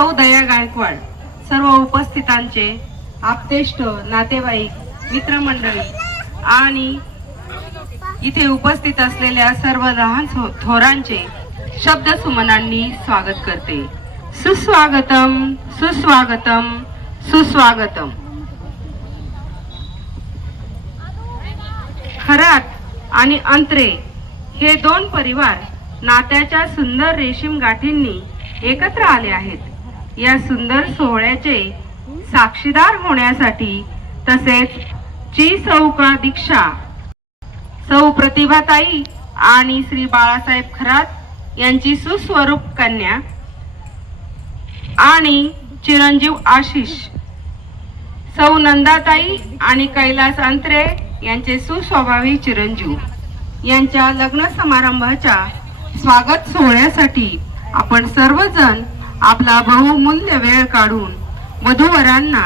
सौ दया गायकवाड, सर्व उपस्थितांचे आप्तेष्ट, नातेवाईक, मित्रमंडळी आणि इथे उपस्थित असलेल्या सर्व लहान थोरांचे शब्द सुमनांनी स्वागत करते. सुस्वागतम, सुस्वागतम, सुस्वागतम. खरात आणि अंतरे हे दोन परिवार नात्याच्या सुंदर रेशीम गाठींनी एकत्र आले आहेत. या सुंदर सोहळ्याचे साक्षीदार होण्यासाठी तसेच ची सौका दीक्षा, सौ प्रतिभाताई आणि श्री बाळासाहेब खरात यांची सुस्वरूप कन्या आणि चिरंजीव आशिष, सौ नंदाताई आणि कैलास अंतरे यांचे सुस्वभावी चिरंजीव यांच्या लग्न समारंभाच्या स्वागत सोहळ्यासाठी आपण सर्वजण आपला बहुमूल्य वेळ काढून वधूवरांना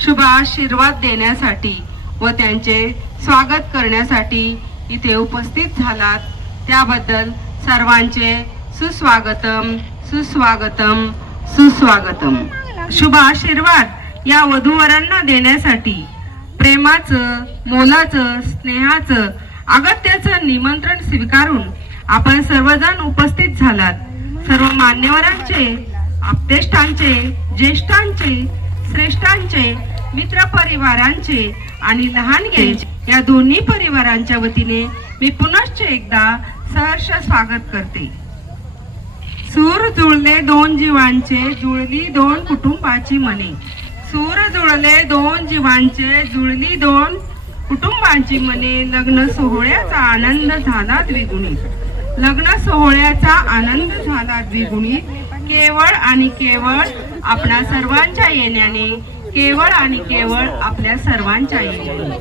शुभ आशीर्वाद देण्यासाठी व त्यांचे स्वागत करण्यासाठी इथे उपस्थित झालात. त्याबद्दल सर्वांचे सुस्वागतम, सुस्वागतम, सुस्वागतम. शुभ आशीर्वाद या वधूवरांना देण्यासाठी प्रेमाचं, मोलाचं, स्नेहाचं, अगत्याचं निमंत्रण स्वीकारून आपण सर्वजण उपस्थित झालात. सर्व मान्यवरांचे, आप्तेष्टांचे, ज्येष्ठांचे, श्रेष्ठांचे, मित्र परिवारांचे आणि लहानगे या दोन्ही परिवारांच्या वतीने मी पुनश्च एकदा सहर्ष स्वागत करते. सूर जुळले दोन जीवांचे, जुळली दोन कुटुंबाची मने. सूर जुळले दोन जीवांचे, जुळली दोन कुटुंबांची मने. लग्न सोहळ्याचा आनंद झाला द्विगुणी. लग्न सोहळ्याचा आनंद झाला द्विगुणी. केवळ आणि केवळ आपल्या सर्वांच्या येण्याने, केवळ आणि केवळ आपल्या सर्वांच्या येण्याने.